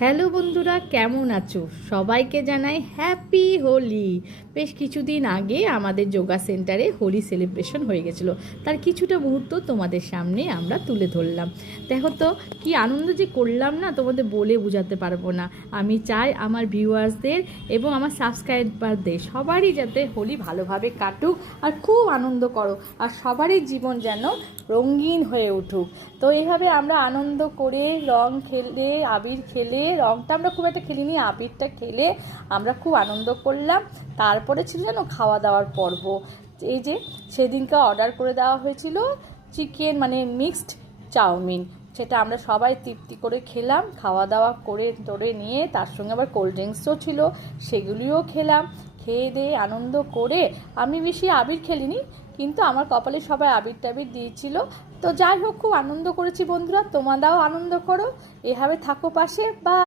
Hello বন্ধুরা, কেমন আছো? সবাইকে জানাই হ্যাপি হোলি। বেশ কিছুদিন আগে আমাদের যোগা সেন্টারে হোলি সেলিব্রেশন হয়ে গেছিলো। তার কিছুটা মুহূর্ত তোমাদের সামনে আমরা তুলে ধরলাম। দেখো তো কি আনন্দ যে করলাম না, তোমাদের বলে বোঝাতে পারবো না। আমি চাই আমার ভিউয়ার্সদের এবং আমার সাবস্ক্রাইবারদের সবারই যাতে হোলি ভালোভাবে কাটুক আর খুব আনন্দ করো, আর সবারই জীবন যেন রঙিন হয়ে উঠুক। তো এইভাবে আমরা আনন্দ করে রং খেলে, আবির খেলে, রংটা আমরা খুব একটা খেলিনি, আবিরটা খেলে আমরা খুব আনন্দ করলাম। তারপরে ছিল যেন খাওয়া দাওয়ার পর্ব। এই যে সেদিনকে অর্ডার করে দেওয়া হয়েছিল চিকেন, মানে মিক্সড চাউমিন। সেটা আমরা সবাই তৃপ্তি করে খেলাম, খাওয়া দাওয়া করে টোরে নিয়ে তার সঙ্গে আবার কোল্ড ড্রিঙ্কসও ছিল, সেগুলিও খেলাম। খেয়ে দিয়ে আনন্দ করে আমি বেশি আবির খেলিনি, কিন্তু আমার কপালে সবাই আবির টাবির দিয়েছিল। তো যাই হোক, খুব আনন্দ করেছি বন্ধুরা, তোমরাও আনন্দ করো, এভাবে থাকো পাশে। বা